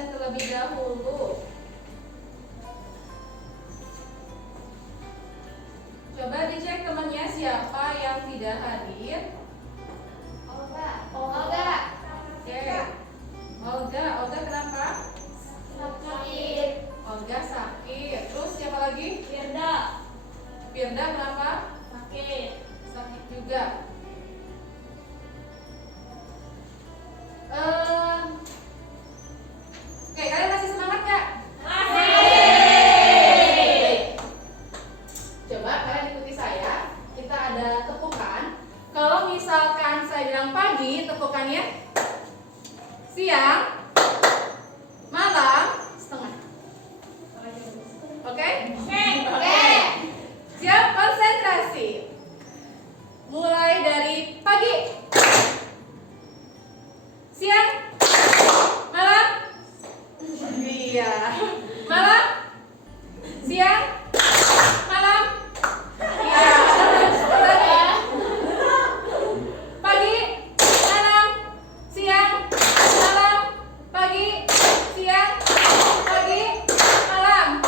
absen terlebih dahulu. Coba dicek temannya siapa yang tidak hadir. Olga. Oke. Olga kenapa? Sakit. Olga sakit. Terus siapa lagi? Firda. Firda kenapa? Sakit. Sakit juga. Oke, kalian masih semangat gak? Baik. Coba kalian ikuti saya. Kita ada tepukan. Kalau misalkan saya bilang pagi, tepukannya siang, malam, setengah. Oke? Oke. Siap, konsentrasi. Mulai dari pagi, siang, malam. Iya. Malam, siang, malam. Iya. Lagi. Pagi, malam, siang, malam. Pagi, siang, pagi, malam.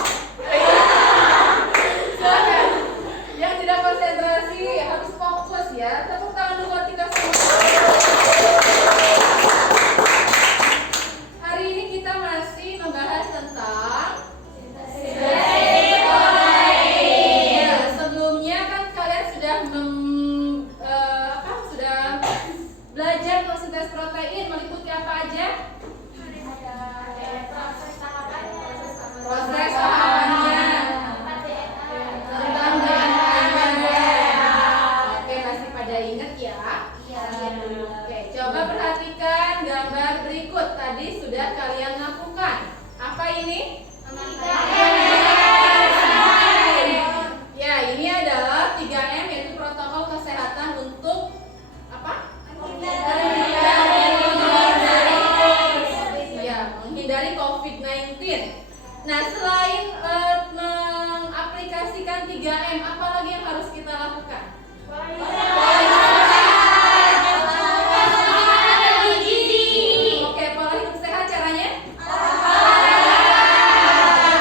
Silakan. Yang tidak konsentrasi harus fokus ya. Tepuk tangan dulu buat kita semua. Hari ini kita masih membahas tentang ya, sebelumnya kan kalian sudah sudah belajar konsentrasi protein meliputi apa aja? Proses tahapannya tentang DNA-nya. Oke, masih pada ingat ya? Oke, coba perhatikan gambar berikut. Tadi sudah kalian lakukan. Apa ini? Ya, ini adalah 3M, yaitu protokol kesehatan untuk apa? Ya, menghindari COVID-19. Nah, selain mengaplikasikan 3M, apa lagi yang harus kita lakukan? Oke, pola hidup sehat caranya?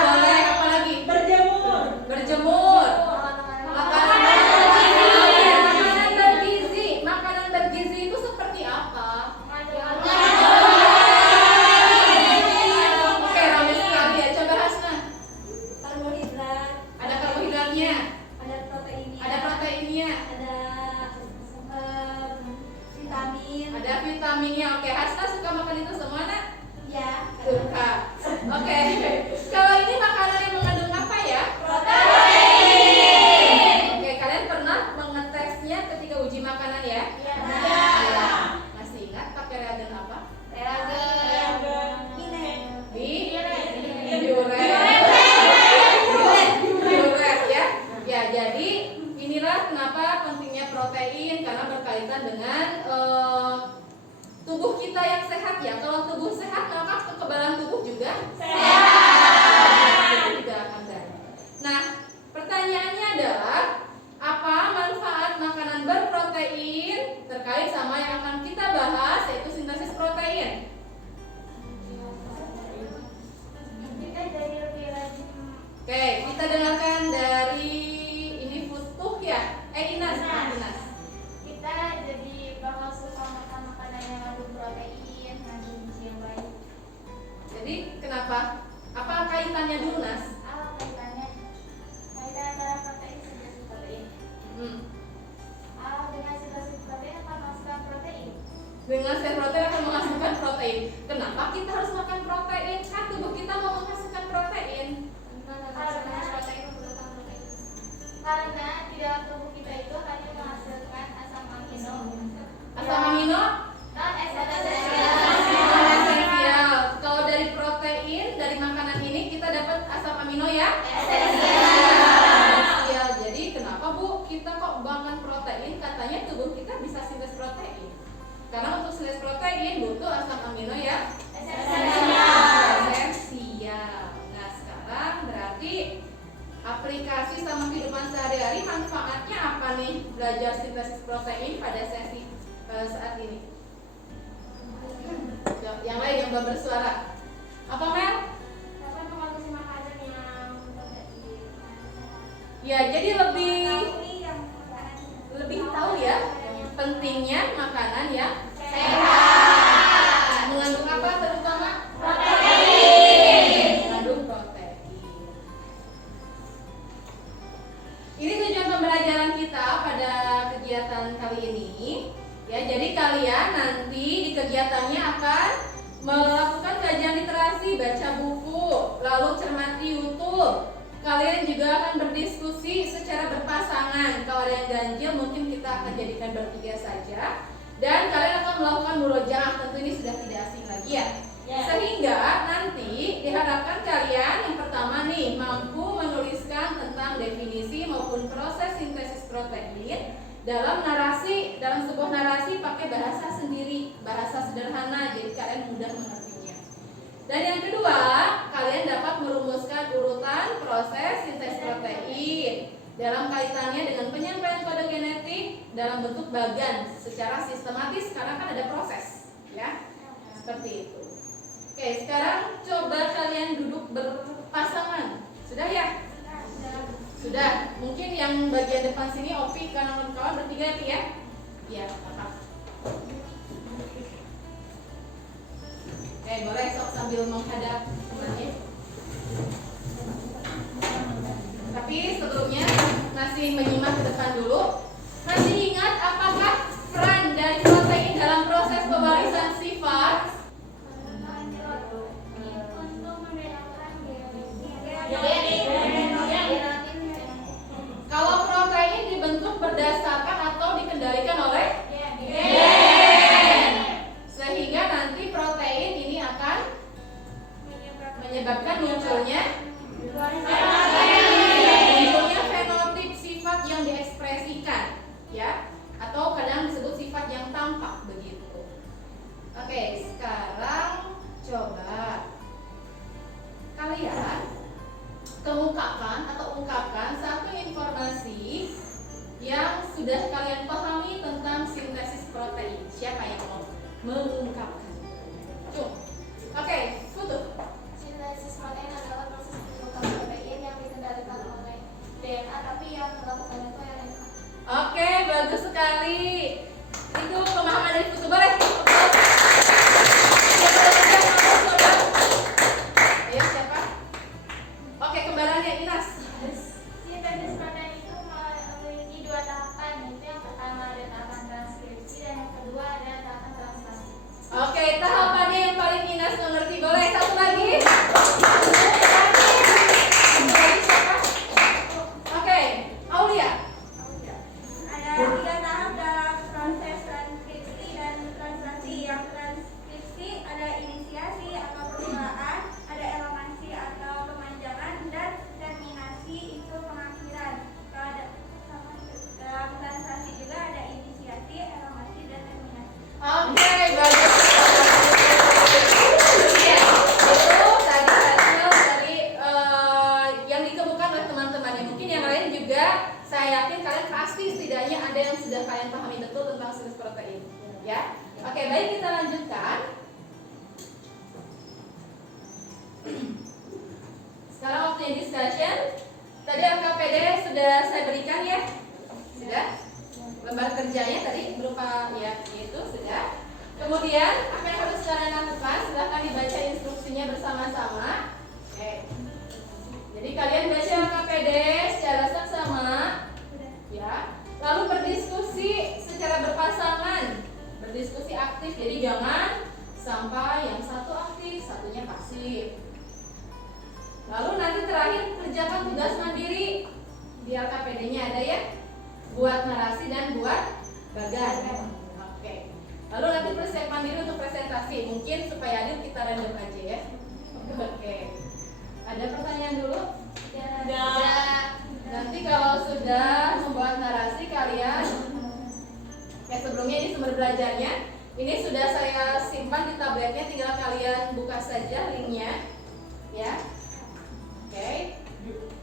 Boleh, apa lagi? Berjemur. Makanan bergizi. Makanan bergizi itu seperti apa? Oke, ramai sekali ya. Coba Hasna. Ada karbohidratnya, ada proteinnya, ada vitaminnya. Oke, Hasna suka makan itu semua, nak? Suka. Oke. Kalau ini makanan yang mengandung apa ya? Oke, kalian pernah mengetesnya ketika uji makanan ya? Masih ingat pakai reagen apa? Diuret ya. Ya, jadi inilah kenapa pentingnya protein, karena berkaitan dengan tubuh kita yang sehat ya. Kalau tubuh sehat, maka kekebalan tubuh juga sehat. Juga akan baik. Nah, pertanyaannya adalah apa manfaat makanan berprotein terkait sama yang akan kita bahas, yaitu sintesis protein. Oke, kita dengarkan dari ini Futuh ya. Inas. Kita jadi bakal suka makan makanan yang mengandung protein, mengandung gizi yang baik. Jadi kenapa? Apa kaitannya dulu, Nas? Kaitan antara protein sintesis protein. Dengan sintesis protein akan menghasilkan protein. Dengan sel protein akan menghasilkan protein. Kenapa kita harus makan protein? Kan tubuh kita mau menghasilkan protein. Karena di dalam tubuh kita itu hanya menghasilkan asam amino. Asam amino Non esensial. Kalau dari protein, dari makanan ini kita dapat asam amino ya? Esensial. Jadi kenapa Bu kita kok makan protein? Katanya tubuh kita bisa sintesis protein. Karena untuk sintesis protein butuh asam amino ya? Esensial. Nah, sekarang berarti aplikasi sama kehidupan sehari-hari, manfaatnya apa nih belajar sintesis protein pada sesi saat ini? Yang lain yang belum bersuara, apa Ya, jadi lebih tahu ya pentingnya makanan yang sehat. Mengandung apa terutama? Protein. Mengandung protein. Ini tujuan pembelajaran kita pada kegiatan kali ini. Ya, jadi kalian nanti di kegiatannya akan melakukan kajian literasi, baca buku, lalu cermati YouTube. Kalian juga akan berdiskusi secara berpasangan. Kalau ada yang ganjil mungkin kita akan jadikan bertiga saja. Dan kalian akan melakukan murojaah. Tentu ini sudah tidak asing lagi ya. Sehingga nanti diharapkan kalian yang pertama nih mampu menuliskan tentang definisi maupun proses sintesis protein dalam sebuah narasi pakai bahasa sendiri, bahasa sederhana, jadi kalian mudah mengertinya. Dan yang kedua, kalian dapat merumuskan urutan proses sintesis protein dalam kaitannya dengan penyampaian kode genetik dalam bentuk bagan secara sistematis karena kan ada proses, ya. Seperti itu. Oke, sekarang coba kalian duduk berpasangan. Sudah ya? Sudah. Mungkin yang bagian depan sini Opi kawan-kawan bertiga ya? Iya, kakak. Oke, boleh sok sambil menghadap temannya. Tapi sebelumnya masih menyimak ke depan dulu. Masih ingat apakah peran dari protein dalam proses pembarisan sifat? Kalau protein dibentuk berdasarkan atau dikendalikan oleh gen, sehingga nanti protein ini akan menyebabkan munculnya fenotip sifat yang diekspresikan, ya, atau kadang disebut sifat yang tampak begitu. Oke, sekarang coba kalian ungkapkan satu informasi yang sudah kalian pahami tentang sintesis protein. Siapa yang mau mengungkapkan? Oke, Futu. Sintesis protein adalah proses pembentukan protein yang dikendalikan oleh DNA, tapi yang melakukan itu RNA. Oke, bagus sekali. Itu pemahaman dari Futu. Boleh? Ayo, siapa? Oke, kembarannya Inas. Sintesis protein itu memiliki dua tahapan, yaitu yang pertama ada tahapan transkripsi dan yang kedua ada tahapan translasi. Oke, tahapannya yang paling Inas mengerti. Boleh satu lagi? Oke, Aulia. Ada 3 tahap dalam proses transkripsi dan translasi. Yang transkripsi ada inisiasi atau permulaan, ada elongasi atau pemanjangan, dan terminasi itu pengakhiran. Dalam translasi juga ada inisiasi, elongasi, dan terminasi. Oke, bagus. Ya, itu tadi hasil dari yang ditemukan oleh teman-temannya. Mungkin yang lain juga, saya yakin kalian pasti setidaknya ada yang sudah kalian pahami betul tentang sintesis protein. Ya, oke, baik, kita lanjutkan. Sekarang waktunya discussion. Tadi LKPD sudah saya berikan ya, sudah. Lembar kerjanya tadi berupa ya itu sudah. Kemudian apa yang harus kalian lakukan? Silahkan dibaca instruksinya bersama-sama. Oke. Jadi kalian baca LKPD secara sama-sama, ya. Lalu berdiskusi secara berpasangan, berdiskusi aktif. Jadi jangan sampai yang satu aktif, satunya pasif. Lalu nanti terakhir kerjakan tugas mandiri. Di LKPD-nya ada ya, buat narasi dan buat bagan. Oke. Lalu nanti persiapan diri untuk presentasi. Mungkin supaya adil kita random aja ya. Oke. Ada pertanyaan dulu? Ya. Nanti kalau sudah membuat narasi kalian, ya sebelumnya ini sumber belajarnya. Ini sudah saya simpan di tabletnya, tinggal kalian buka saja linknya, ya. Oke.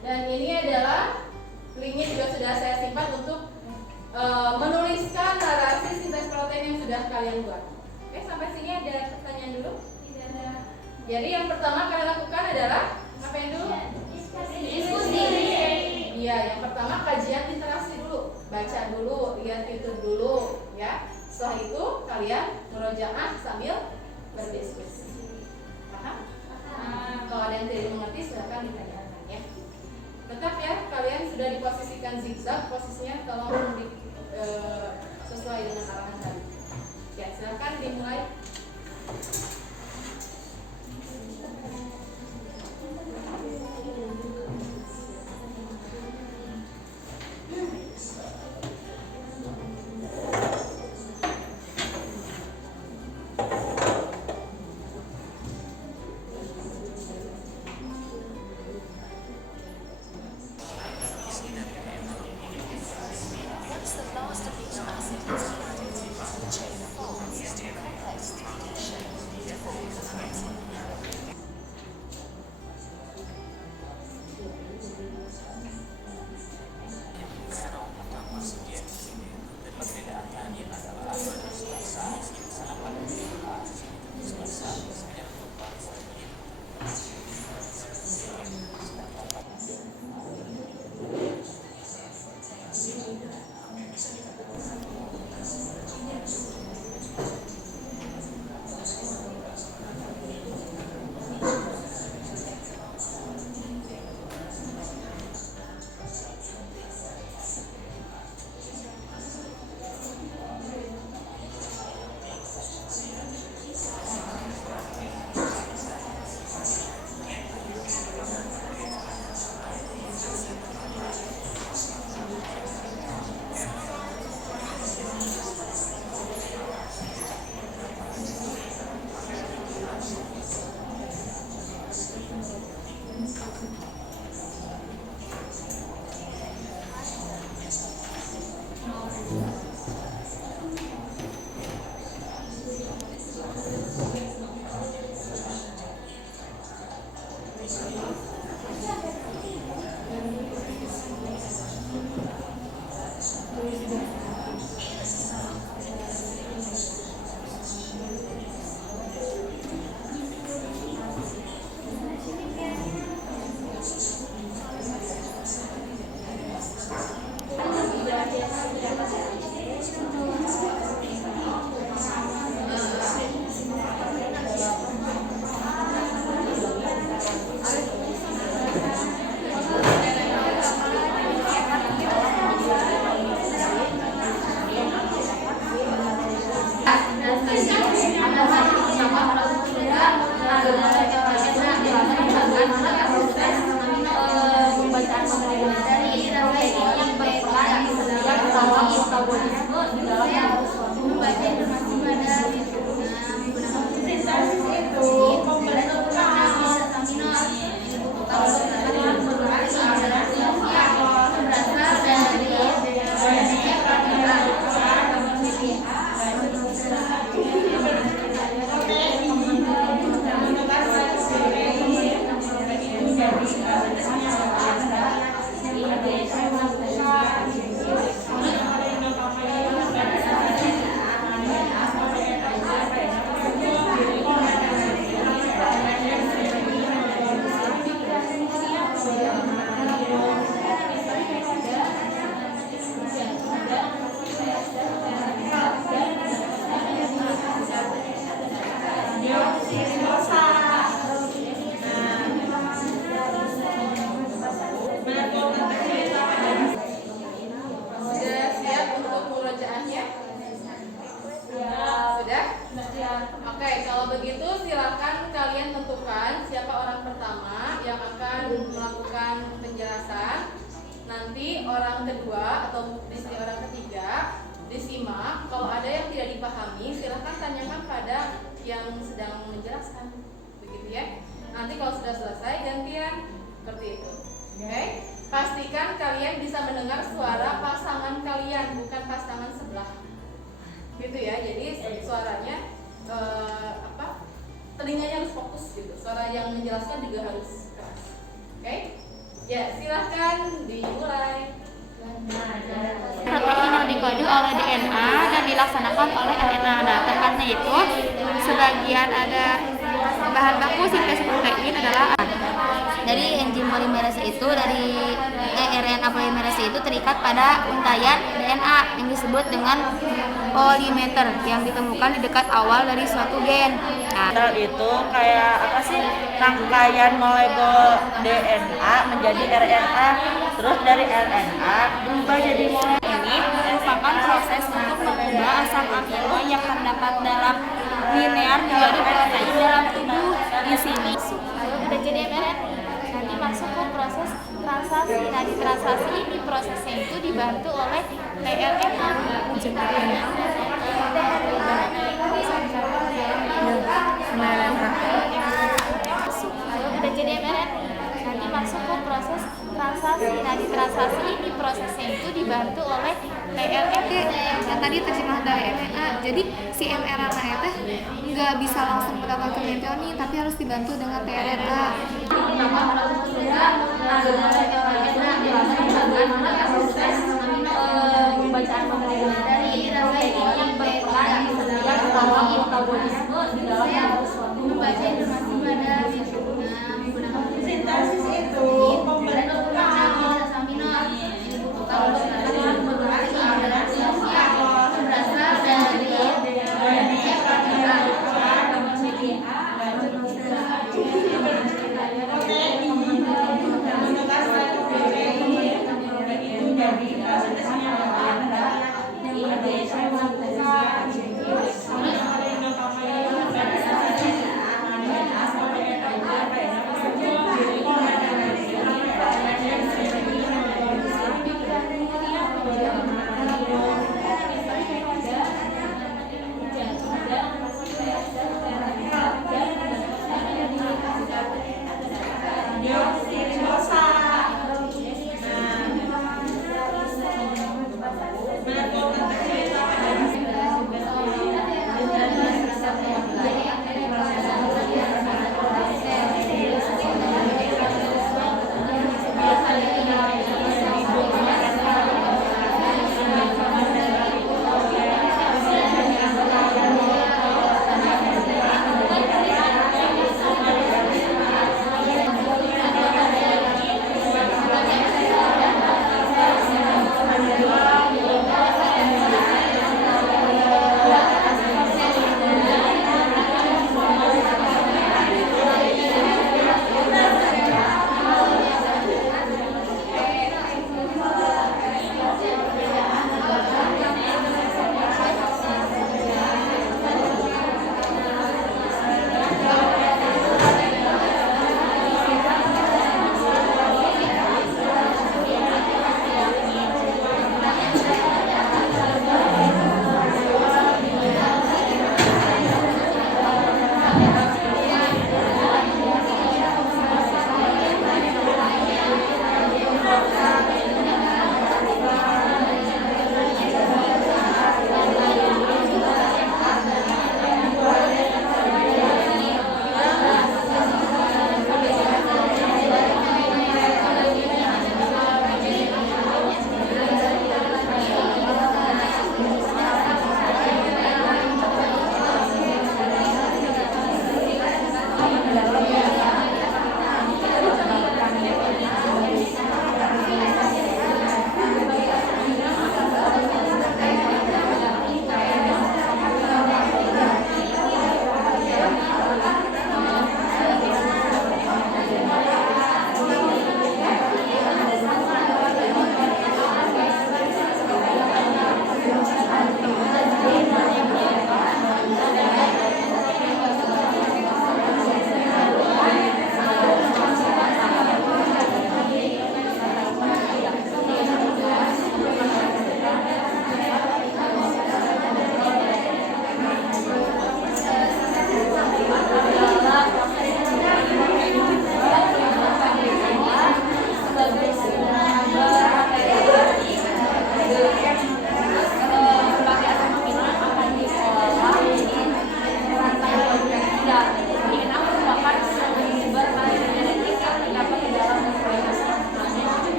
Dan ini adalah linknya juga sudah saya simpan untuk menuliskan narasi sintesis protein yang sudah kalian buat. Oke, sampai sini ada pertanyaan dulu? Tidak ada. Jadi yang pertama kalian lakukan adalah apa yang dulu? Diskusi. Iya, yang pertama kajian literasi dulu, baca dulu, lihat YouTube dulu, ya. Setelah itu kalian murojaah sambil berdiskusi. Paham? Kalau ada yang tidak mengerti silakan ditanyakan ya. Tetap ya, kalian sudah diposisikan zigzag, posisinya tolong sesuai dengan arahan tadi. Ya, silakan dimulai. Nanti orang kedua atau istri orang ketiga disimak. Kalau ada yang tidak dipahami, silahkan tanyakan pada yang sedang menjelaskan, begitu ya. Nanti kalau sudah selesai gantian, seperti itu. Oke? Pastikan kalian bisa mendengar suara pasangan kalian, bukan pasangan sebelah. Gitu ya. Jadi suaranya telinganya harus fokus gitu. Suara yang menjelaskan juga harus keras. Oke? Ya, silahkan dimulai. Protein yang dikode oleh DNA dan dilaksanakan oleh RNA. Nah, tempatnya itu sebagian ada bahan baku sintesis protein adalah dari enzim polimerase itu dari RNA polimerase itu terikat pada untayan DNA yang disebut dengan polimer yang ditemukan di dekat awal dari suatu gen. Nah, Sel itu kayak apa sih? Rangkaian molekul DNA menjadi RNA, terus dari RNA berubah jadi molekul. ini merupakan proses untuk mengubah asam amino yang terdapat dalam linear menjadi protein dalam tubuh. Di sini udah jadi mRNA. Nanti masuk ke proses translasi. Nah, di translasi ini prosesnya itu dibantu oleh tRNA. Udah jadi mRNA. Nanti masuk ke proses translasi. Nah, di translasi ini prosesnya itu dibantu oleh tRNA. Nah, tadi terjemahan dari mRNA. Jadi si mRNA itu nggak bisa langsung mendapatkan methionine, tapi harus dibantu dengan tRNA. Pertama proses juga bagaimana proses pembacaan molekul dari yang berperan dalam metabolisme di dalam suatu membaca informasi pada menggunakan Sintesis itu pembentukan amino yang dibutuhkan untuk membentuk yang berasal dari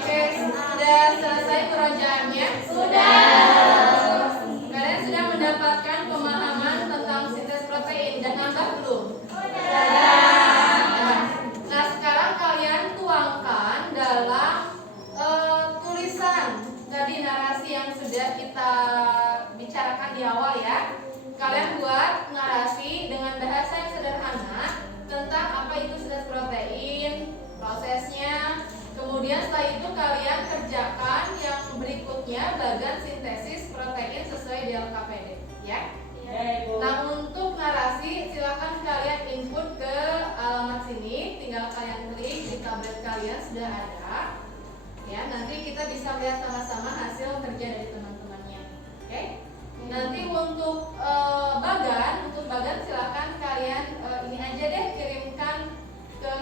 Oke, sudah selesai murojaahnya? Sudah. Kalian sudah mendapatkan pemahaman tentang sintesis protein dan nambah belum? Sudah. Nah, sekarang kalian tuangkan dalam tulisan tadi narasi yang sudah kita bicarakan di awal ya. Kalian buat narasi dengan bahasa yang sederhana tentang apa itu sintesis protein, prosesnya. Kemudian setelah itu kalian kerjakan yang berikutnya bagian sintesis protein sesuai DLKPD, ya. Nah, untuk narasi silakan kalian input ke alamat sini, tinggal kalian klik di tablet kalian sudah ada. Ya, nanti kita bisa lihat sama-sama hasil kerja dari teman-temannya. Oke? Nanti untuk bagan silakan kalian ini aja deh kirimkan ke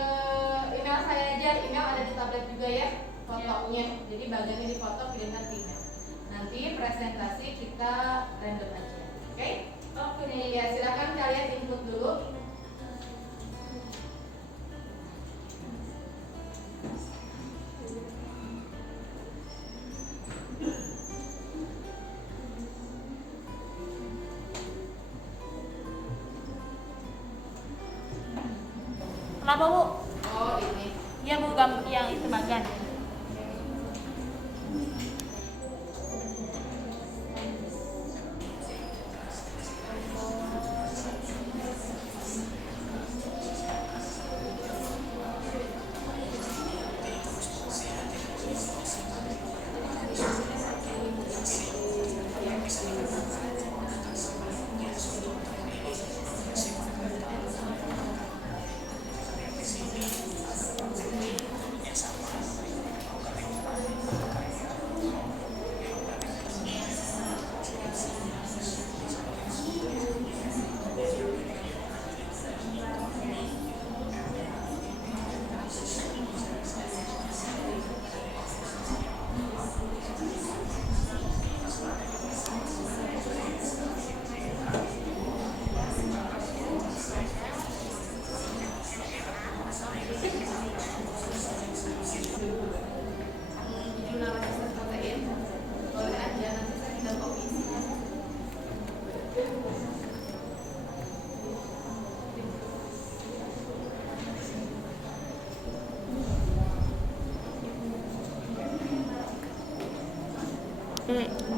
email saya aja. Email ada di tablet juga ya, fotonya. Jadi bagannya difoto kirimkan ke email. Nanti presentasi kita random aja. Oke? Oke. Ya, silakan kalian input dulu. Kenapa Bu? Oh, ini. Iya Bu, yang itu bagan.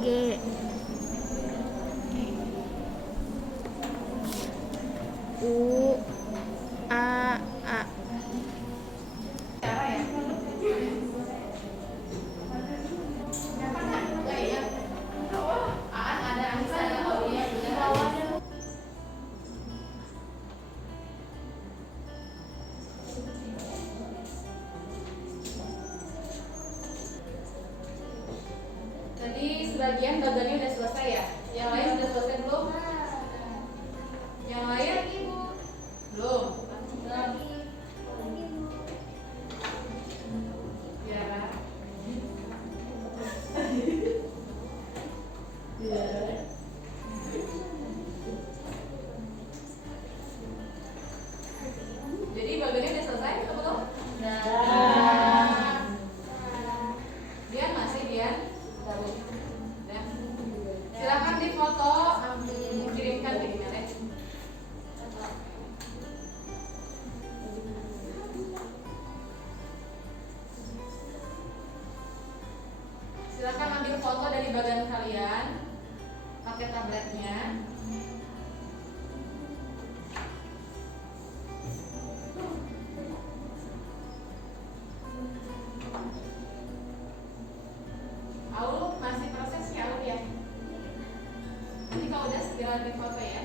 G U A A. sebagian bagiannya udah selesai ya. Yang lain sudah selesai belum? Yang lain belum. Tiara. Jadi bagiannya udah selesai atau belum? Dian masih Dian? Udah. Silakan difoto, kirimkan ke email. Silakan ambil foto dari bagian kalian pakai tabletnya. Aul masih proses ya Aul ya. Nanti kalau udah segera di foto ya.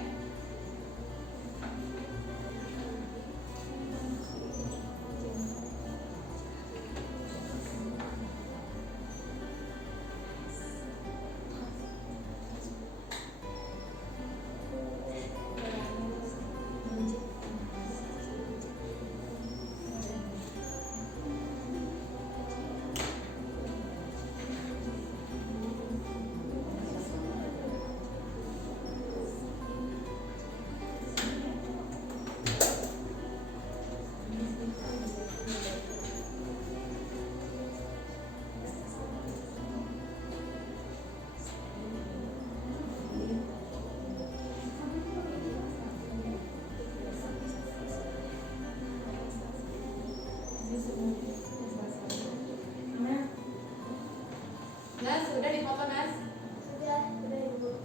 Nas, udah di foto Nas? Sudah Ibu.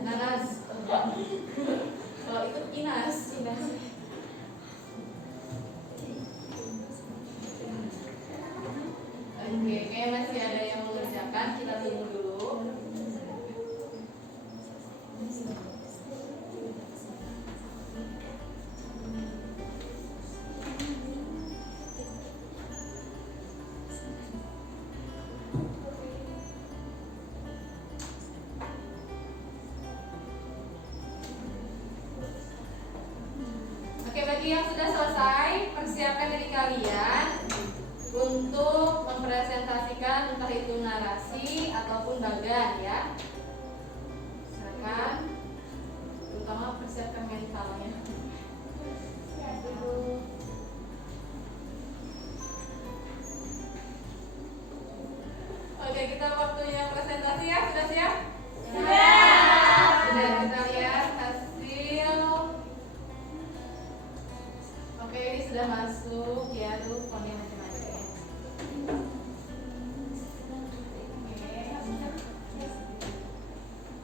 Nanas. Kalau itu Inas. Oke, kayak masih ada yang mengerjakan, kita tunggu dulu. Oke, bagi yang sudah selesai, persiapkan diri kalian untuk mempresentasikan entah itu narasi ataupun bagan ya. Silakan, terutama persiapkan mentalnya. Oke, kita waktunya presentasi ya. Sudah siap? Sudah, kita lihat hasil. Oke, ini sudah masuk ya, tuh fontnya macam-macam. Oke.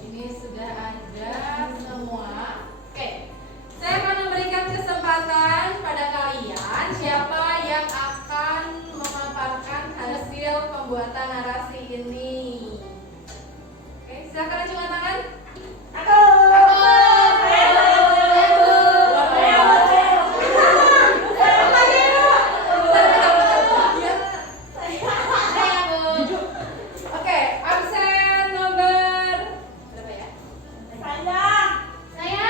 Ini sudah ada semua. Oke. Saya akan memberikan kesempatan pada kalian siapa yang akan memaparkan hasil pembuatan narasi ini. Oke, silakan acungkan tangan. Oke, absen nomor berapa ya? Saya.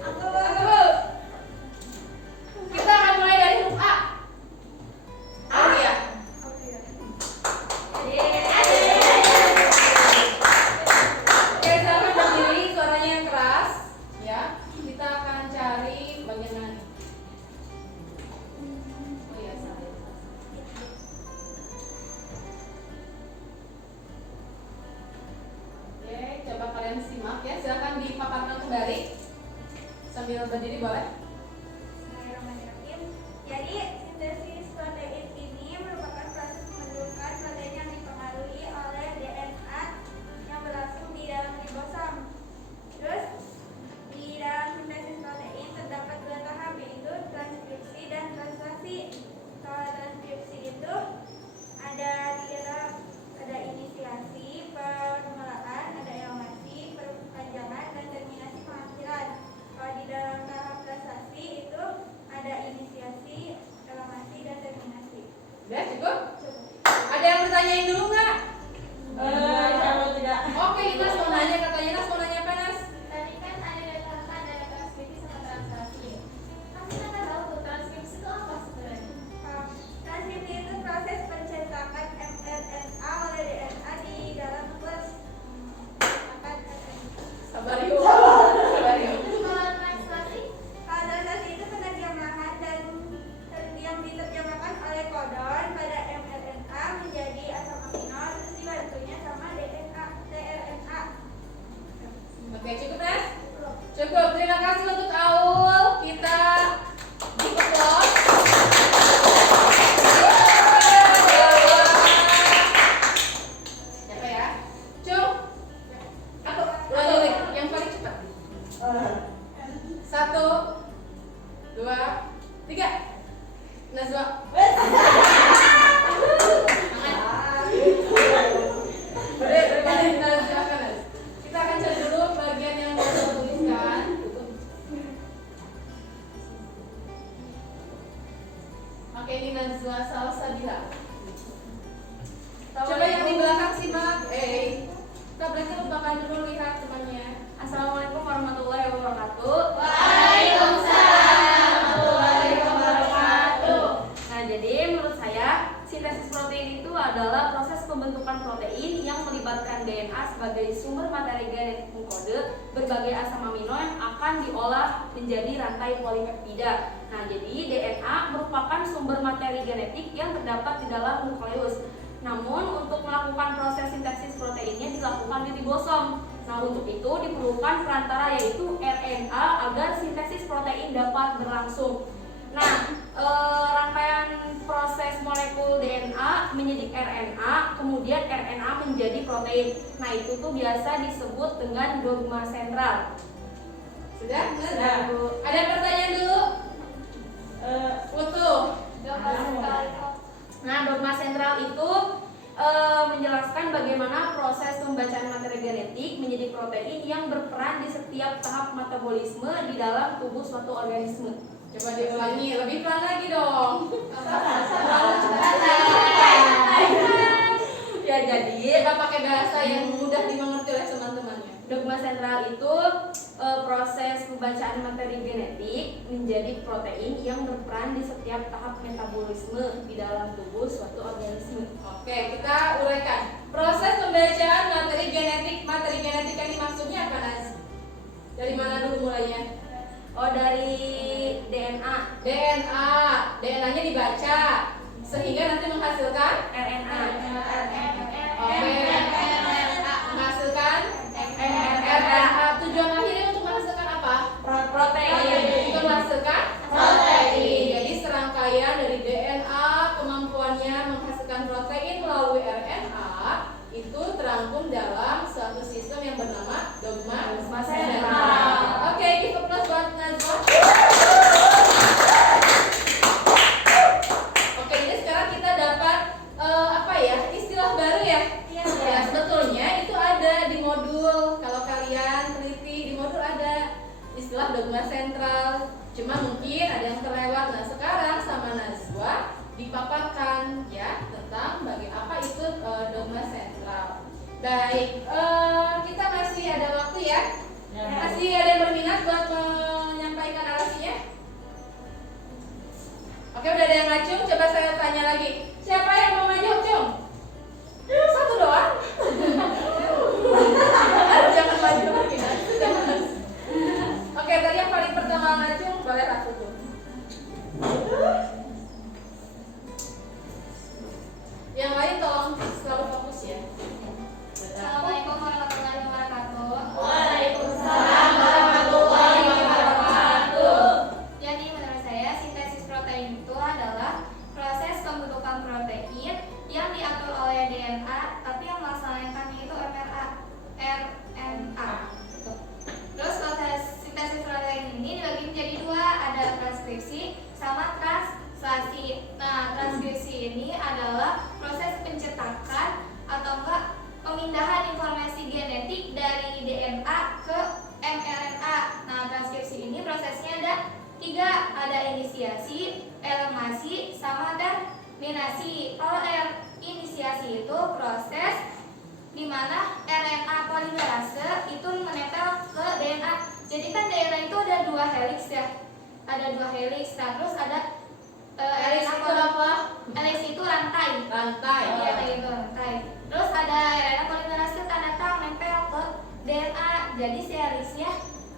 Aku. Kita akan mulai dari huruf A. Aulia. Oke, silakan berdiri, suaranya yang keras, ya. Kita akan cari bagian mana nih? Oh iya, salah. Oke, coba kalian simak ya. Silakan dipaparkan kembali sambil berdiri boleh. Bismillahirrahmanirrahim. Jadi sintesis protein ini merupakan proses pembentukan protein yang dipengaruhi oleh DNA yang berlangsung di dalam ribosom. Terus di dalam sintesis protein terdapat dua tahap, yaitu transkripsi dan translasi. Kalau transkripsi itu ada tiga tahap, ada inisiasi, permulaan, ada elongasi, perpanjangan, dan terminasi pengakhiran. Kalau di dalam tahap translasi itu ada inisiasi, elongasi, dan terminasi. Udah cukup? Ada yang bertanyain dulu nggak? bilang. Coba yang di belakang simak. Tabletnya lupakan dulu, lihat temannya. Assalamualaikum warahmatullahi wabarakatuh. Waalaikumsalam warahmatullahi wabarakatuh. Nah, jadi menurut saya sintesis protein itu adalah proses pembentukan protein yang melibatkan DNA sebagai sumber materi genetik pengkode berbagai asam amino yang akan diolah menjadi rantai polipeptida. Nah, jadi DNA merupakan sumber materi genetik yang terdapat di dalam nukleus. Namun, untuk melakukan proses sintesis proteinnya dilakukan di ribosom. Nah, untuk itu diperlukan perantara yaitu RNA agar sintesis protein dapat berlangsung. Nah, rangkaian proses molekul DNA menjadi RNA, kemudian RNA menjadi protein. Nah, itu tuh biasa disebut dengan dogma sentral. Sudah? Sudah, Bu. Ada pertanyaan dulu? Utuh. Nah, dogma sentral itu menjelaskan bagaimana proses pembacaan materi genetik menjadi protein yang berperan di setiap tahap metabolisme di dalam tubuh suatu organisme. Coba diulangi, lebih pelan lagi dong. Ya, jadi Coba pakai bahasa yang mudah dimengerti oleh teman-temannya. dogma sentral itu proses pembacaan materi genetik menjadi protein yang berperan di setiap tahap metabolisme di dalam tubuh suatu organisme. Oke, kita uraikan. Proses pembacaan materi genetik yang dimaksudnya apa, Nas? Dari mana dulu mulainya? Oh, dari DNA, DNA-nya dibaca sehingga nanti menghasilkan RNA. Oke. Menghasilkan RNA. Tujuan akhirnya untuk menghasilkan apa? Protein. Untuk menghasilkan protein. Jadi serangkaian dari DNA kemampuannya menghasilkan protein melalui RNA itu terangkum dalam suatu sistem yang bernama dogma sentral. Oke, give applause buat Najwa. Oke, jadi sekarang kita dapat istilah baru ya? Ya, sebetulnya itu ada di modul. Kalau kalian teliti di modul ada istilah dogma sentral. Cuma mungkin ada yang terlewat. Nah, sekarang sama Najwa dipaparkan ya tentang apa itu dogma sentral. Baik, kita masih ada waktu ya. Masih ada yang berminat buat menyampaikan narasinya? Oke, udah ada yang ngacung. Coba saya tanya lagi. Siapa yang mau maju, Cung? Satu doang. Jangan maju lagi. Oke, tadi yang paling pertama ngacung boleh aku tuh. Yang lain tolong selalu fokus ya. Assalamualaikum warahmatullahi wabarakatuh. Waalaikumsalam warahmatullahi wabarakatuh. Jadi menurut saya sintesis protein itu adalah proses pembentukan protein yang diatur oleh DNA, tapi yang melaksanakannya itu RNA. Gitu. Terus proses sintesis protein ini dibagi menjadi dua, ada transkripsi sama translasi. Nah, transkripsi ini adalah proses pencetakan atau enggak pemindahan informasi genetik dari DNA ke mRNA. Nah, transkripsi ini prosesnya ada tiga, ada inisiasi, elongasi, sama terminasi. Kalau inisiasi itu proses di mana RNA polimerase itu menempel ke DNA. Jadi kan DNA itu ada dua helix ya, ada dua helix. Nah, terus ada Helix itu apa? Helix itu rantai. Iya, kayak gitu, rantai. Terus ada RNA polimerase tanda tangan nempel ke DNA. Jadi si helixnya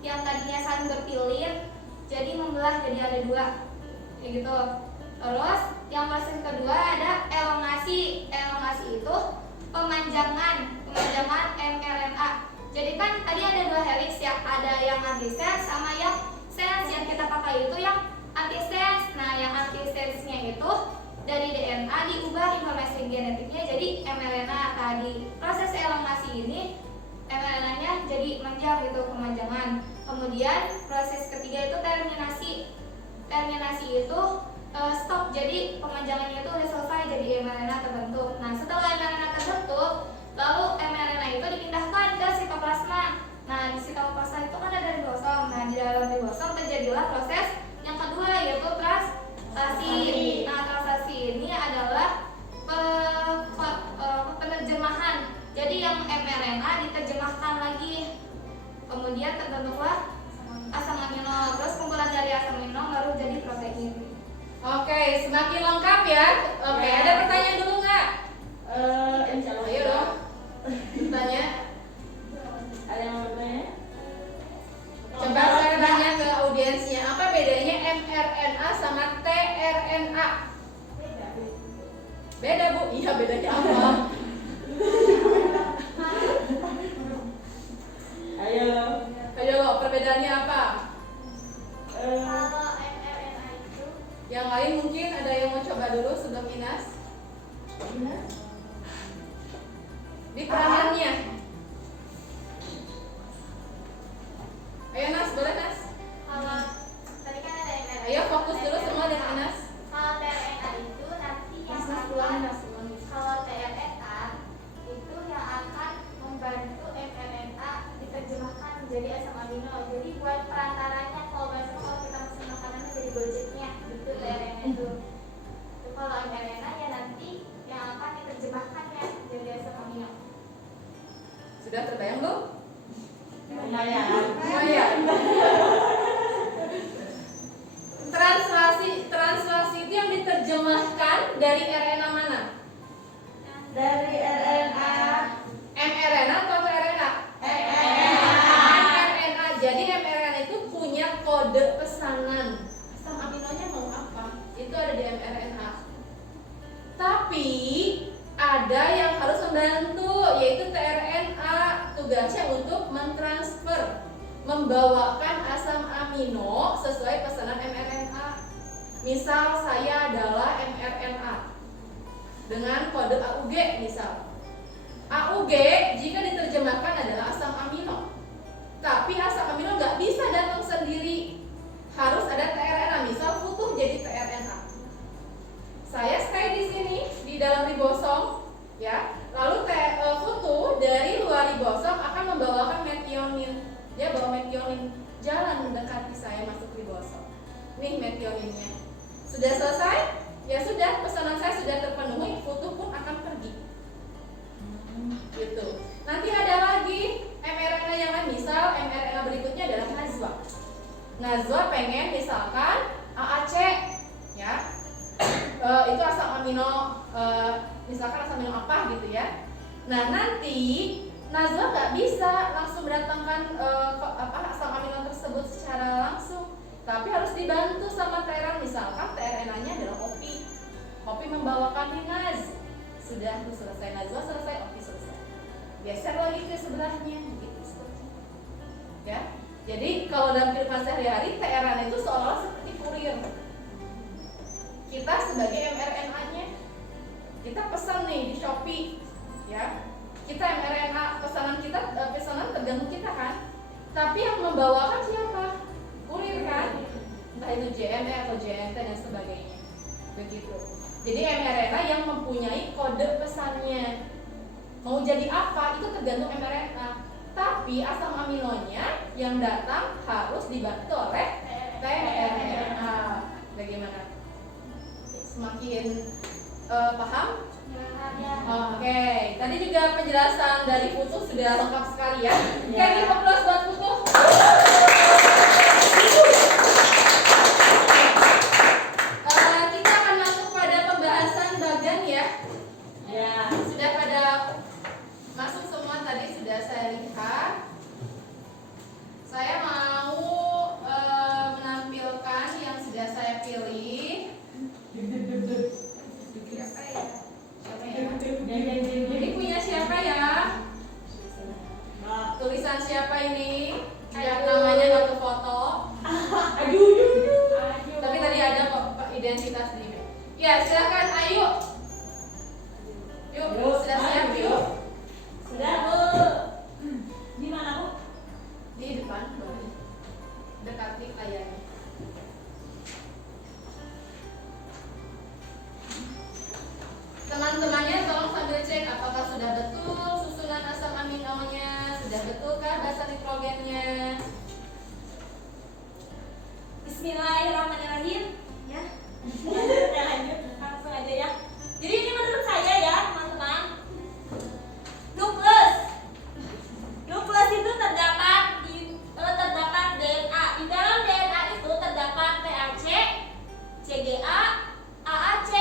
yang tadinya saling berpilin jadi membelah jadi ada dua, kayak gitu. Terus yang proses kedua ada elongasi. Elongasi itu pemanjangan mRNA. Jadi kan tadi ada dua helix ya, ada yang antisense sama yang sense. Yang kita pakai itu yang antisense. Nah, yang antisensenya itu dari DNA diubah informasi genetiknya jadi mRNA tadi. Proses elongasi ini mRNA-nya jadi manjang gitu, pemanjangan. Kemudian proses ketiga itu terminasi. Terminasi itu stop, jadi pemanjangannya itu udah selesai, jadi mRNA terbentuk. Nah, setelah mRNA terbentuk, lalu mRNA itu dipindahkan ke sitoplasma. Nah, di sitoplasma itu kan ada ribosom. Nah, di dalam ribosom terjadilah proses yang kedua yaitu translasi. Nah, translasi ini adalah ya. Oke, ada pertanyaan dulu nggak? Ayo dong. Bertanya. Ada yang mau bertanya? Coba saya tanya ke audiensnya, apa bedanya mRNA sama tRNA? Beda Bu? Iya, bedanya apa? Ayo lo, perbedaannya apa? Kalau mRNA itu Yang lain mungkin ada yang mau coba dulu sebelum Inas? Di peranannya. Ayo Nas, boleh Nas? kalau tadi kan ada mRNA. Ayo fokus dulu semua dengan Inas. Kalau tRNA itu nanti yang Nas, akan ulangi, Nas, ulangi. kalau tRNA itu yang akan membantu mRNA diterjemahkan menjadi asam amino. Jadi buat perantaranya kalau kita pesen makanan menjadi gojeknya gitu tRNA itu. Itu kalau mRNA ya nanti yang akan diterjemahkannya jadi asam amino. Sudah terbayang belum? Lumayan. Lumayan. Translasi itu yang diterjemahkan dari RNA mana? Dari RNA. mRNA atau tRNA? mRNA. Jadi mRNA itu punya kode pesanan. Asam aminonya mau apa? Itu ada di mRNA. Tapi ada yang harus membantu, yaitu tRNA. Tugasnya untuk mentransfer, membawakan asam amino sesuai pesanan mRNA. Misal saya adalah mRNA dengan kode AUG misal. AUG jika diterjemahkan adalah asam amino. Tapi asam amino nggak bisa datang sendiri, harus ada tRNA. Misal futuh jadi tRNA. Saya stay di sini di dalam ribosom, ya. Lalu futuh dari luar ribosom akan membawakan metionin. Dia bawa metionin, jalan mendekati saya masuk ribosom. Nih metioninnya. Sudah selesai? Ya sudah, pesanan saya sudah terpenuhi, futuh pun akan pergi. Gitu. Nanti ada lagi mRNA yang lain, misal mRNA berikutnya adalah Nazwa. Nazwa pengen misalkan AAC, ya. Itu asam amino, misalkan asam amino apa gitu ya. Nah nanti Nazwa nggak bisa langsung mendatangkan asam amino tersebut secara langsung, tapi harus dibantu sama tRNA. Misalkan tRNA-nya adalah OPI. OPI membawakan linaz. Sudah selesai Nazwa, selesai OPI selesai. Geser lagi ke sebelahnya, begitu seterusnya. Ya. Jadi kalau dalam kehidupan sehari-hari tRNA itu seolah-olah seperti kurir. Kita sebagai mRNA-nya, kita pesan nih di Shopee, ya. Kita mRNA, pesanan tergantung kita kan. Tapi yang membawakan siapa? Kurir kan? Entah itu JME atau JNT dan sebagainya. Begitu. Jadi mRNA yang mempunyai kode pesannya. Mau jadi apa itu tergantung mRNA. Tapi asam aminonya yang datang harus dibantu oleh tRNA. Bagaimana? Semakin paham? Oke, tadi juga penjelasan dari Futuh sudah lengkap sekali ya. Oke, kita aplaus buat Futuh. Kita akan masuk pada pembahasan bagan ya. Ya. Sudah pada masuk semua tadi sudah saya lihat. Saya mau menampilkan yang sudah saya pilih. Siapa ya? Ini punya siapa ya? Tulisan siapa ini? Yang namanya nggak ke foto. Tapi tadi ada kok identitas di. Ya silakan, ayo. Yuk, sudah siap yuk. Sudah Bu. Di mana Bu? Di depan, dekati layarnya. Teman-temannya tolong sambil cek apakah sudah betul susunan asam aminonya, sudah betulkah basa nitrogennya. Bismillahirrahmanirrahim. Ya. Ya lanjut, langsung aja ya. Jadi ini menurut saya ya teman-teman. Nukleus itu terdapat DNA. Di dalam DNA itu terdapat TAC, CGA, AAC,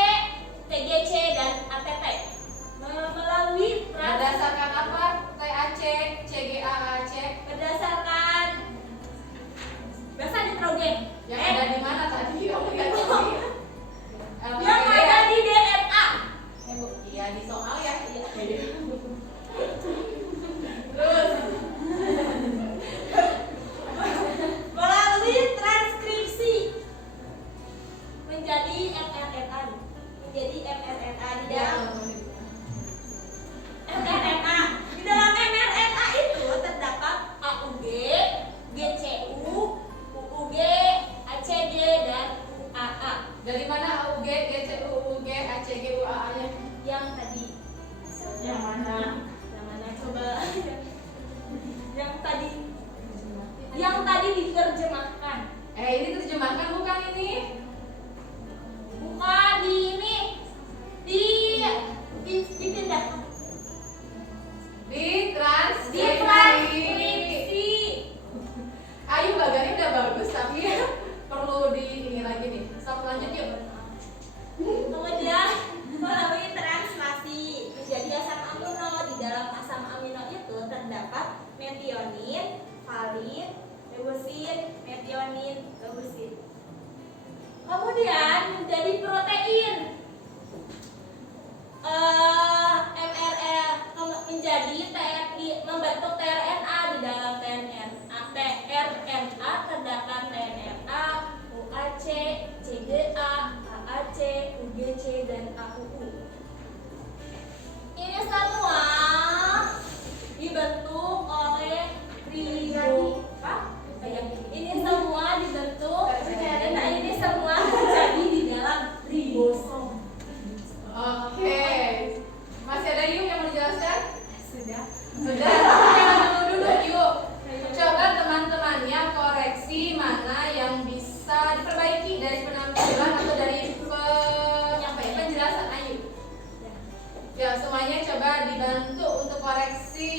bantu untuk koreksi.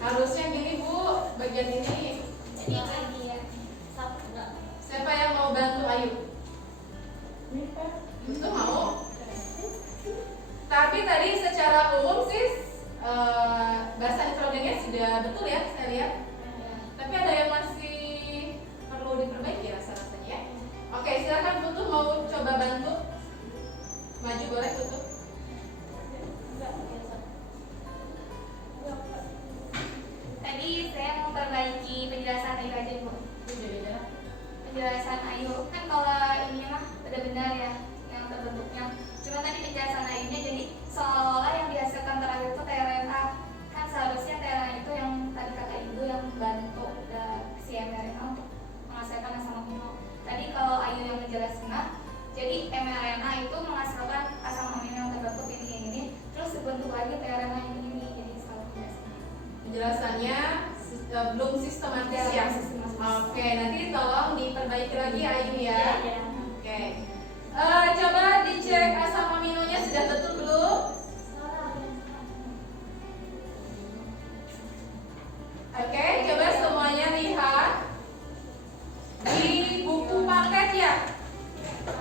Harusnya gini Bu, bagian ini. Siapa yang mau bantu? Ayo. Itu mau. Tapi tadi secara umum sih bahasa nitrogennya sudah betul ya, saya lihat. Tapi ada yang masih perlu diperbaiki rasa-rasanya ya. Oke, silakan Putu mau coba bantu. Maju boleh Putu. Tadi saya mau perbaiki penjelasan Ayu aja Bu. Penjelasan Ayu kan kalau ini mah benar-benar ya yang terbentuknya. Cuma tadi penjelasan Ayunya jadi seolah-olah yang dihasilkan terakhir itu tRNA. Kan seharusnya tRNA itu yang tadi kata Ibu yang membantu si mRNA untuk menghasilkan asam amino. Tadi kalau Ayu yang menjelaskan, jadi mRNA itu menghasilkan asam amino yang terbentuk ini, terus dibentuk lagi tRNA ini, jadi salah penjelasannya. Penjelasannya belum sistematis ya. Oke, nanti tolong diperbaiki lagi Ayu ya. Oke. Coba dicek asam aminonya sudah betul belum? Oke, coba semuanya lihat di buku paket ya.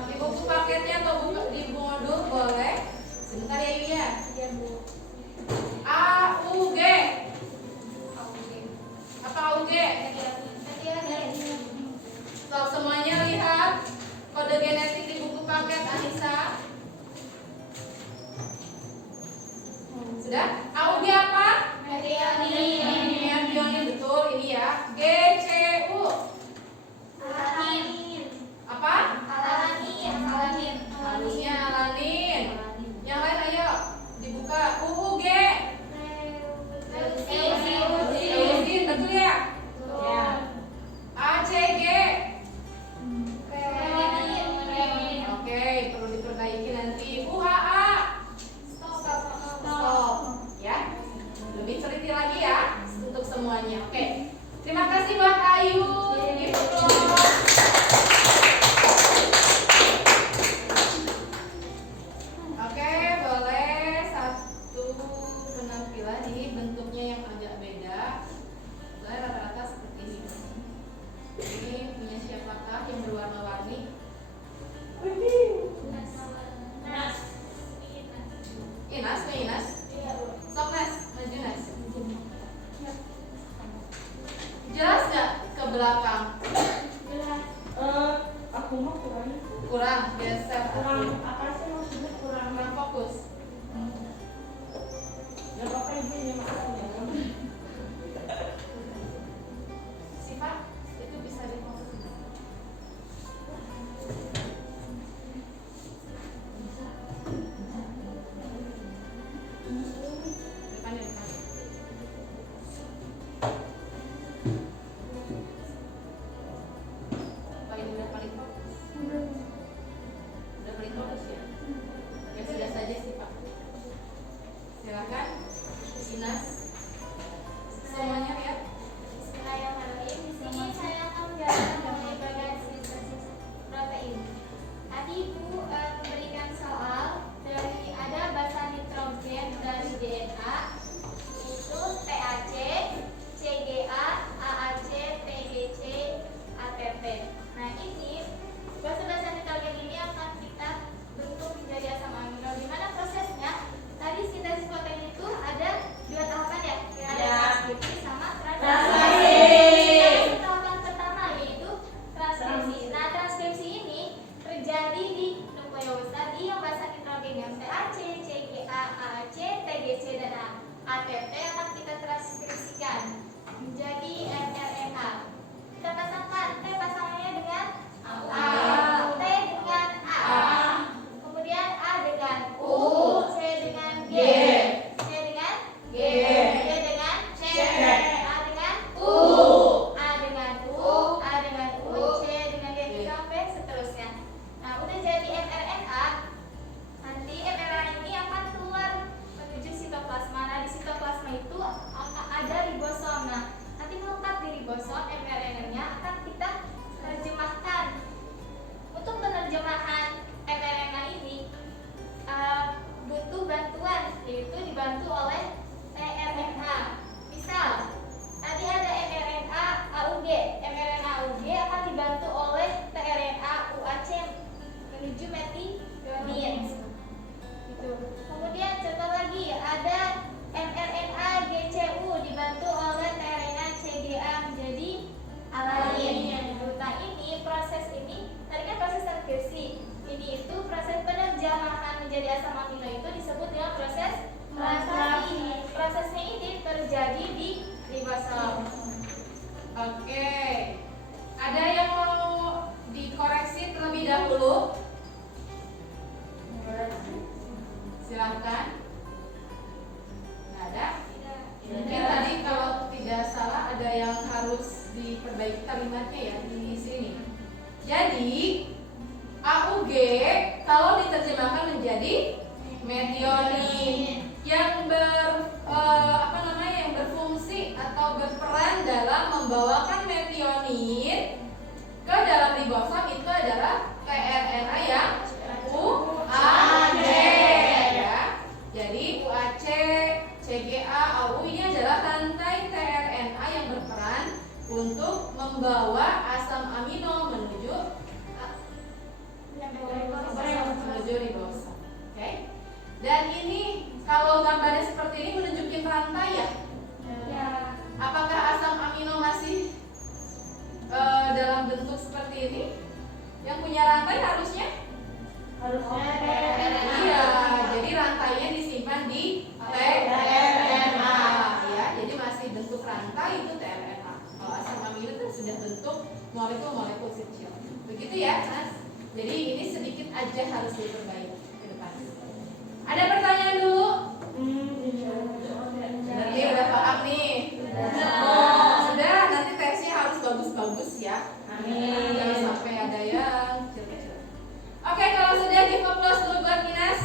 Di buku paketnya atau di modul boleh. Sebentar ya Ibu ya. AUG. Apa AUG? Stop, semuanya lihat kode genetik di buku paket Anissa. Sudah? AUG apa? Methionine, betul ini ya. GCU. Apa? Harusnya alanin. Yang lain ayo dibuka. UUG. Leusin, betul ya? ACG. Oke, perlu diperbaiki nanti. UHA. Stop. Ya. Lebih teliti lagi ya untuk semuanya. Oke. Terima kasih buat Ayu. Oke, boleh satu penampilan ini bentuknya yang agak beda. Boleh rata-rata seperti ini. Ini punya siapakah yang berwarna-warni? Inas, punya Inas? Sok Nas, maju Nas. Jelas nggak ke belakang? Aku mah Kurang, geser. apa sih maksudnya kurang? Kurang fokus. Ya apa ibu ini maksudnya? Sifat itu bisa difokus. Depannya. Apa ini udah paling fokus? Udah paling fokus ya? Ya sudah saja sih Pak. Silakan, Inas. Semuanya lihat. Bismillahirrahmanirrahim. Di sini saya akan menjelaskan mengenai bagian sintesis protein. Tadi Ibu memberikan soal dari ada basa nitrogen dari DNA itu TAC, CGA, AAC, TGC, ATP. Nah ini basa-basa nitrogen ini akan kita bentuk menjadi asam amino. Di mana prosesnya? Tadi sintesis protein itu ada 2 tahapan ya? Ada transkripsi sama translasi. Tahapan pertama yaitu transkripsi. Nah transkripsi ini terjadi di nukleosa di yang basa nitrogen yang TAC, CGA, AAC, TGC dan ATP akan kita transkripsikan menjadi mRNA. Kita pasangkan T pasangannya dengan A, T dengan A, kemudian A dengan U, C dengan G, C dengan G, G dengan C, A dengan U, A dengan U, A dengan U, C dengan G sampai seterusnya. Nah udah jadi mRNA, nanti mRNA ini akan keluar menuju sitoplasma. Nah di sitoplasma itu Oke. Ada yang mau dikoreksi terlebih dahulu? Silahkan. Nggak ada? Mungkin tadi kalau tidak salah ada yang harus diperbaiki kalimatnya ya di sini. Jadi AUG kalau diterjemahkan menjadi metionin yang yang berfungsi atau berperan dalam membawakan metionin ke dalam ribosom itu adalah tRNA yang UAC ya. Jadi UAC, CGA, AU ini adalah rantai tRNA yang berperan untuk membawa asam amino menuju ribosom. Oke. Dan ini kalau gambarnya seperti ini menunjukin rantai ya. Apakah asam amino masih dalam bentuk seperti ini? Yang punya rantai harusnya? Iya, jadi rantainya disimpan di tRNA ya. Jadi masih bentuk rantai itu tRNA. Kalau asam amino itu sudah bentuk molekul-molekul kecil. Begitu ya, Mas? Jadi ini sedikit aja harus diperbaiki ke depan. Ada pertanyaan dulu? Berarti udah paham nih? Sudah, nanti tesnya harus bagus-bagus ya. Amin. Jangan sampai ada yang kecil-kecil. Oke, kalau sudah give applause dulu buat Ines.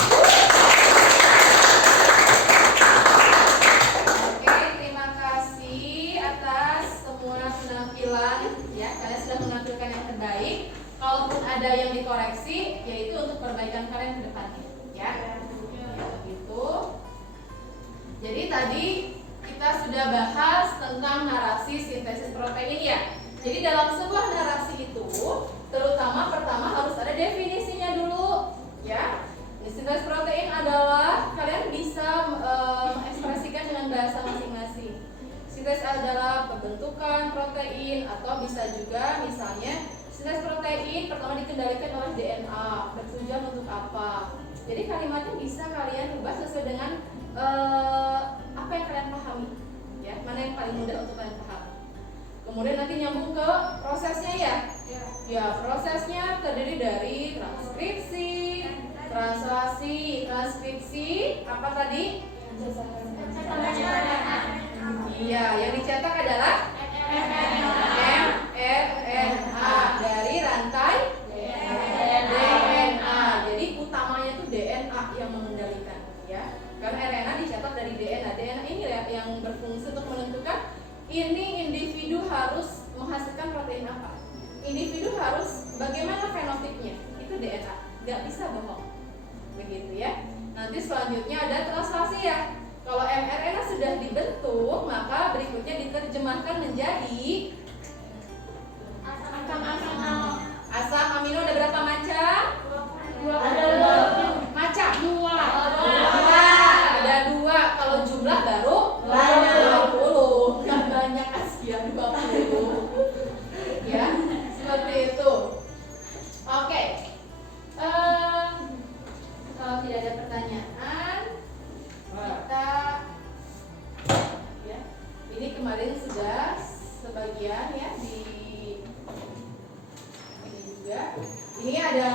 Oke, terima kasih atas semua penampilan ya. Kalian sudah menampilkan yang terbaik. Kalaupun ada yang dikoreksi, yaitu untuk perbaikan kalian ke depannya ya. Gitu. Jadi tadi kita sudah bahas tentang narasi sintesis protein ya. Jadi dalam sebuah narasi itu, terutama pertama harus ada definisinya dulu, ya. Sintesis protein adalah kalian bisa mengekspresikan dengan bahasa masing-masing. Sintesis adalah pembentukan protein atau bisa juga misalnya sintesis protein pertama dikendalikan oleh DNA, bertujuan untuk apa. Jadi kalimatnya bisa kalian ubah sesuai dengan apa yang kalian pahami, ya, mana yang paling mudah untuk kalian pahami. Kemudian nanti nyambung ke prosesnya ya. Ya, prosesnya terdiri dari transkripsi, translasi, transkripsi, apa tadi? Iya, yang dicetak adalah mRNA dari rantai DNA. Jadi utamanya itu DNA yang mengendalikan, ya. Karena RNA dicatat dari DNA. DNA ini yang berfungsi untuk menentukan ini individu harus menghasilkan protein apa. Individu harus bagaimana fenotipnya. Itu DNA. Nggak bisa bohong. Begitu ya. Nanti selanjutnya ada translasi ya. Kalau mRNA sudah dibentuk, maka berikutnya diterjemahkan menjadi asam amino. Ada berapa macam? Macam? Dua. Ada 2. Kalau jumlah baru 20. Nggak banyak Asia 20. Ya, seperti itu. Oke. Kalau tidak ada pertanyaan, kita ya. Ini kemarin sudah sebagian ya di ini juga. Ini ada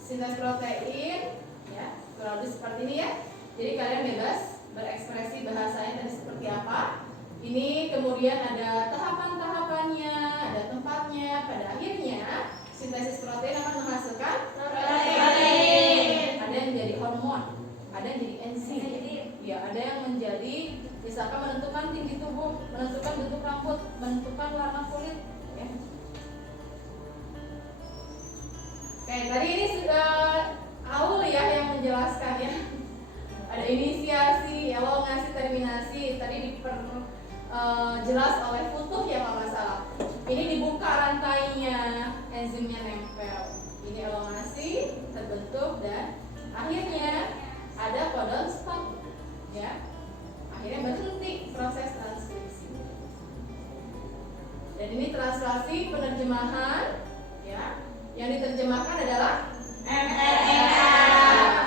sintesis protein ya, kurang lebih seperti ini ya. Jadi kalian bebas berekspresi bahasanya tadi seperti apa. Ini kemudian ada tahapan-tahapannya, ada tempatnya. Pada akhirnya sintesis protein akan menghasilkan protein. Ada yang menjadi hormon, ada yang jadi enzim. Ya, ada yang menjadi misalkan menentukan tinggi tubuh, menentukan bentuk rambut, menentukan warna kulit. Ya. Oke, tadi ini sudah Aul ya yang menjelaskan ya. Ada inisiasi, elongasi, terminasi. Tadi jelas oleh Futuh ya kalau nggak salah. Ini dibuka rantainya, enzimnya nempel. Ini elongasi, terbentuk dan akhirnya ada codon stop, ya. Akhirnya berhenti proses transkripsi. Dan ini translasi penerjemahan, ya. Yang diterjemahkan adalah mRNA.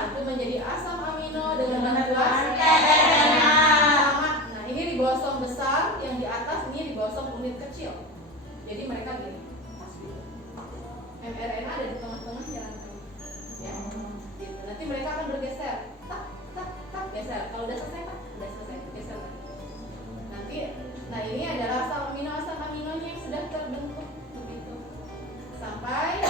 Itu menjadi asam amino dengan bantuan tRNA. Nah, ini ribosom besar, yang di atas ini ribosom unit kecil. Jadi mereka gini, pas gitu. mRNA ada di tengah-tengahnya rantai. Ya, gitu. Nanti mereka akan bergeser, tak, tak, tak, geser. Kalau udah selesai, tak, udah selesai, geser lagi. Nanti, nah ini adalah asam aminonya yang sudah terbentuk begitu. Sampai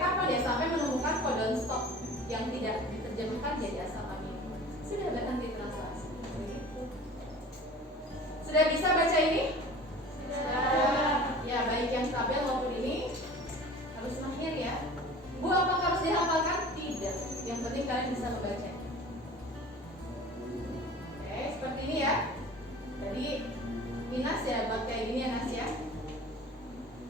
kapan ya? Sampai menemukan codon stop yang tidak diterjemahkan jadi asam amino. Sudah berhenti translasi. Begitu. Sudah bisa baca ini? Sudah. Ya, baik yang stabil maupun ini harus mahir ya. Bu, apakah harus dihafalkan? Tidak. Yang penting kalian bisa membaca. Oke, seperti ini ya. Jadi Minas ya buat kayak gini ya Nas ya.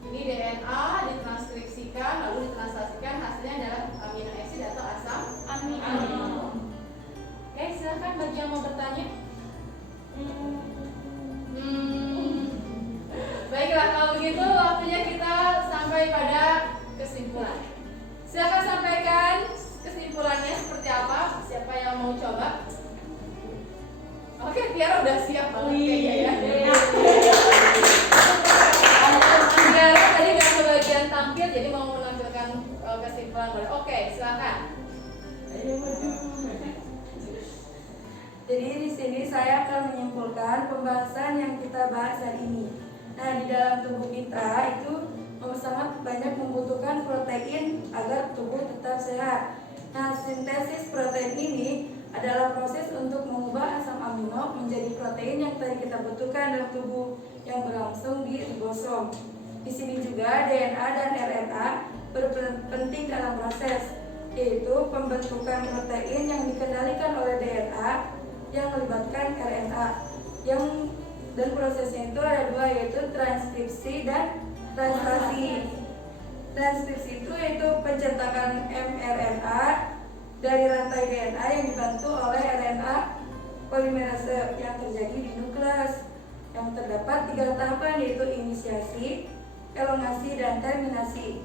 Ini DNA ditranskripsikan lalu ditranslasikan, hasilnya adalah amino acid atau asam amino. Oke, silakan bagi yang mau bertanya. Baiklah, kalau begitu waktunya kita sampai pada kesimpulan. Silakan sampaikan kesimpulannya seperti apa. Siapa yang mau coba? Oke, Tiara udah siap banget kayaknya ya. Tiara tadi nggak kebagian tampil, jadi mau menampilkan kesimpulan boleh. Oke, silakan. Jadi di sini saya akan menyimpulkan pembahasan yang kita bahas hari ini. Nah, di dalam tubuh kita itu sangat banyak membutuhkan protein agar tubuh tetap sehat. Nah, sintesis protein ini adalah proses untuk mengubah asam amino menjadi protein yang tadi kita butuhkan dalam tubuh yang berlangsung di ribosom. Di sini juga DNA dan RNA berperan penting dalam proses, yaitu pembentukan protein yang dikendalikan oleh DNA yang melibatkan RNA. Dan prosesnya itu ada dua, yaitu transkripsi dan translasi. Transkripsi itu yaitu pencetakan mRNA dari rantai DNA yang dibantu oleh RNA polimerase yang terjadi di nukleus. Yang terdapat 3 tahapan, yaitu inisiasi, elongasi, dan terminasi.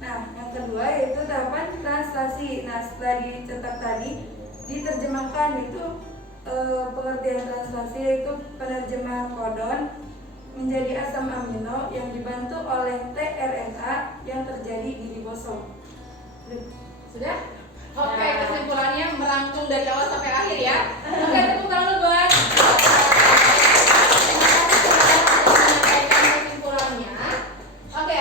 Nah, yang kedua yaitu tahapan translasi. Nah, setelah dicetak tadi, diterjemahkan itu pengertian translasi yaitu penerjemahan kodon menjadi asam amino yang dibantu oleh tRNA yang terjadi di ribosom. Sudah? Oke, kesimpulannya merangkum dari awal sampai akhir ya. Oke, tepuk tangan dulu buat kesimpulannya. Oke,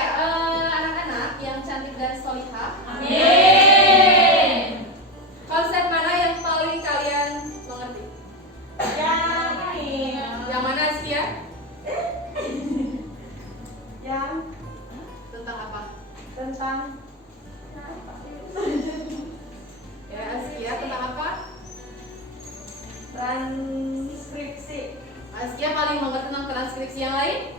anak-anak yang cantik dan solihah. Amin. Konsep mana yang paling kalian mengerti? Yang mana sih ya? Yang Tentang apa? tentang Ya, Askia tentang apa? transkripsi. Askia paling mengerti tentang transkripsi, yang lain?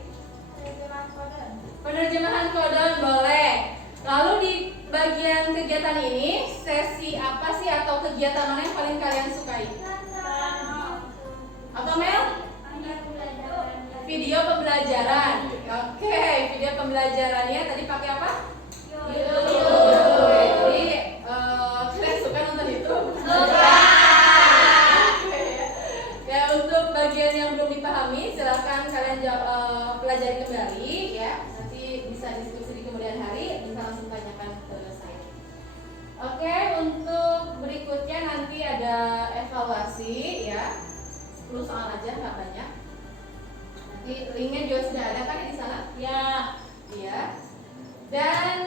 Penerjemahan kodon. Penerjemahan kodon boleh. Lalu di bagian kegiatan ini, sesi apa sih atau kegiatan mana yang paling kalian sukai? Apa Mel? Video pembelajaran. Oke, video pembelajarannya tadi pakai apa? YouTube. Jadi kalian suka nonton itu? Suka. Ya, untuk bagian yang belum dipahami, silakan kalian pelajari kembali ya. Nanti bisa diskusi di kemudian hari, bisa langsung tanyakan ke saya. Oke, untuk berikutnya nanti ada evaluasi ya. 10 soal aja, nggak banyak. Nanti linknya juga sudah ada kan di sana? Ya. Iya. Dan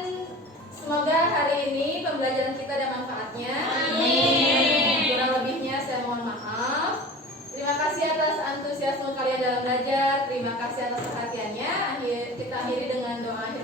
semoga hari ini pembelajaran kita ada manfaatnya. Amin. Kurang lebihnya saya mohon maaf. Terima kasih atas antusiasme kalian dalam belajar. Terima kasih atas perhatiannya. Kita akhiri dengan doa akhir